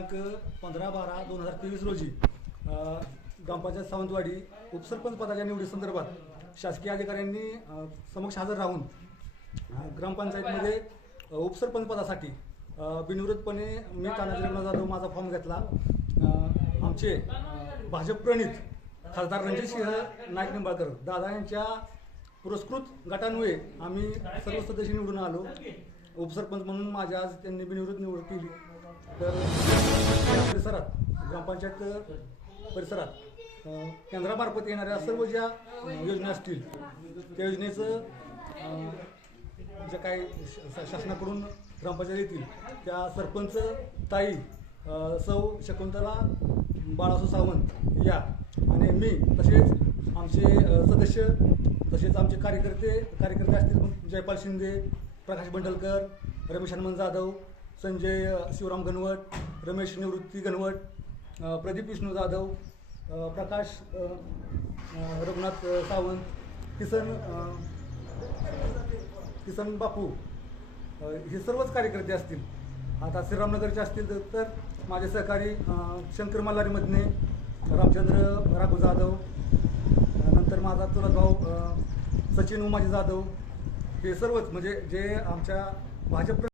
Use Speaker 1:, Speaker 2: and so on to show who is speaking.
Speaker 1: दिनांक पंधरा बारा दोन हजार तेवीस रोजी ग्रामपंचायत सावंतवाडी उपसरपंच पदाच्या निवडीसंदर्भात शासकीय अधिकाऱ्यांनी समक्ष हजर राहून ग्रामपंचायतमध्ये उपसरपंच पदासाठी बिनविरोधपणे मी तानाजी रमणा जाधव माझा फॉर्म घेतला. आमचे भाजप प्रणित खासदार रणजितसिंह नाईक निंबाळकर दादा यांच्या पुरस्कृत गटांमुळे आम्ही सर्व सदस्य निवडून आलो. उपसरपंच म्हणून माझ्या आज त्यांनी बिनविरोध निवड केली. तर परिसरात ग्रामपंचायत परिसरात केंद्रामार्फत येणाऱ्या सर्व ज्या योजना असतील त्या योजनेचं ज्या काही शासनाकडून ग्रामपंचायत येतील त्या सरपंच ताई सौ शकुंतला बाळासू सावंत या आणि मी तसेच आमचे सदस्य तसेच आमचे कार्यकर्ते कार्यकर्ते असतील जयपाल शिंदे प्रकाश बंडलकर रमेश हनुमान जाधव संजय शिवराम घनवट रमेश निवृत्ती घनवट प्रदीप विष्णू जाधव प्रकाश रघुनाथ सावंत किसन किसन बापू हे सर्वच कार्यकर्ते असतील. आता श्रीरामनगरचे असतील तर- माझे सहकारी शंकर मल्हारी मधने रामचंद्र राघू जाधव नंतर माझा तुला भाऊ सचिन उमाजी जाधव हे सर्वच म्हणजे जे आमच्या भाजप